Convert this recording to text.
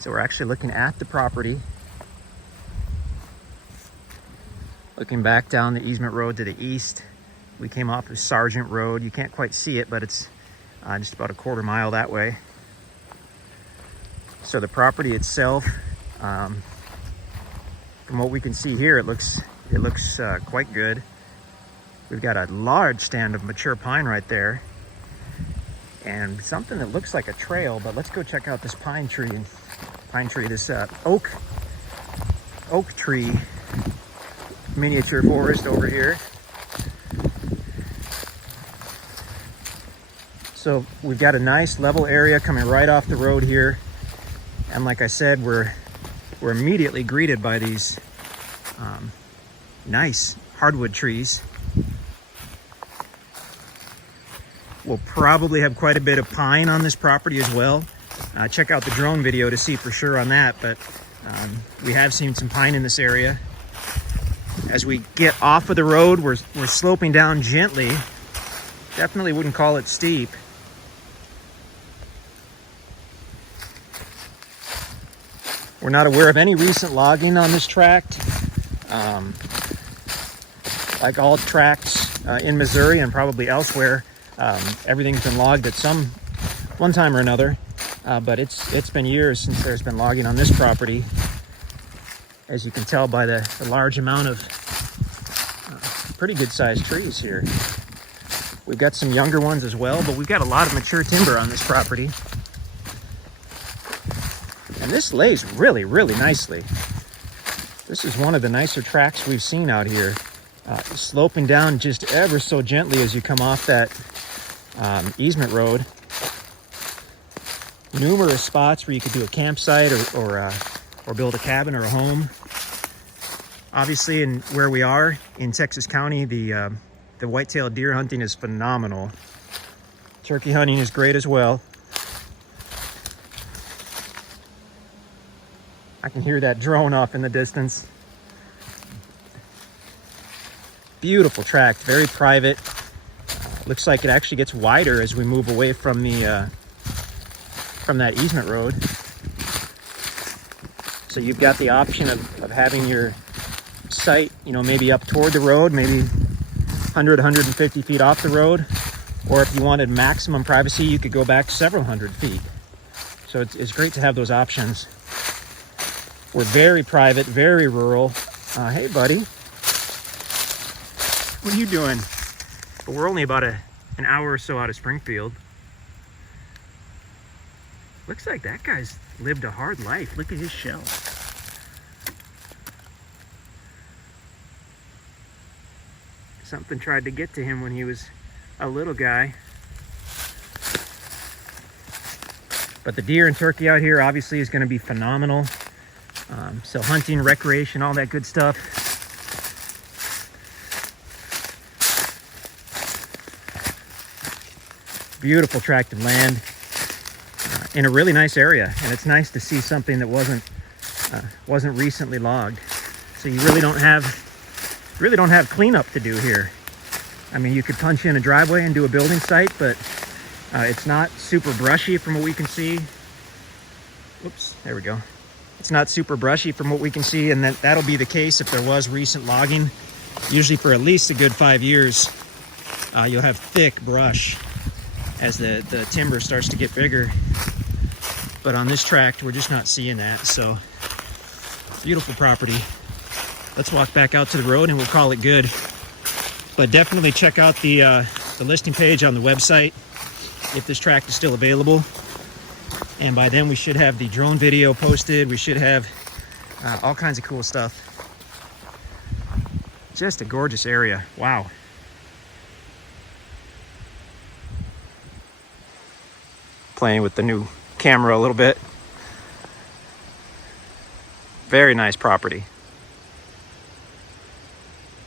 So we're actually looking at the property, looking back down the easement road to the east. We came off of Sargent Road. You can't quite see it, but it's just about a quarter mile that way. So the property itself, from what we can see here, it looks quite good. We've got a large stand of mature pine right there, and something that looks like a trail. But let's go check out this this oak tree miniature forest over here. So we've got a nice level area coming right off the road here. And like I said, we're immediately greeted by these nice hardwood trees. We'll probably have quite a bit of pine on this property as well. Check out the drone video to see for sure on that, but we have seen some pine in this area. As we get off of the road, we're sloping down gently. Definitely wouldn't call it steep. We're not aware of any recent logging on this tract. Like all tracts in Missouri and probably elsewhere, everything's been logged at one time or another. But it's been years since there's been logging on this property, as you can tell by the large amount of pretty good sized trees here. We've got some younger ones as well, but we've got a lot of mature timber on this property. And this lays really, really nicely. This is one of the nicer tracks we've seen out here. Sloping down just ever so gently as you come off that easement road. Numerous spots where you could do a campsite or build a cabin or a home. Obviously, in where we are in Texas County, the white-tailed deer hunting is phenomenal. Turkey hunting is great as well. I can hear that drone off in the distance. Beautiful tract, very private. Looks like it actually gets wider as we move away from that easement road. So you've got the option of having your site, maybe up toward the road, maybe 100, 150 feet off the road. Or if you wanted maximum privacy, you could go back several hundred feet. So it's great to have those options. We're very private, very rural. Hey, buddy. What are you doing? But we're only about an hour or so out of Springfield. Looks like that guy's lived a hard life. Look at his shell. Something tried to get to him when he was a little guy. But the deer and turkey out here obviously is going to be phenomenal. So hunting, recreation, all that good stuff. Beautiful tract of land in a really nice area, and it's nice to see something that wasn't recently logged. So you really don't have cleanup to do here. I mean, you could punch in a driveway and do a building site, but it's not super brushy from what we can see. Oops, there we go. It's not super brushy from what we can see, and that'll be the case if there was recent logging. Usually for at least a good 5 years, you'll have thick brush as the timber starts to get bigger. But on this tract, we're just not seeing that. So beautiful property. Let's walk back out to the road and we'll call it good. But definitely check out the listing page on the website if this tract is still available. And by then we should have the drone video posted. We should have all kinds of cool stuff. Just a gorgeous area. Wow. Playing with the new camera a little bit. Very nice property.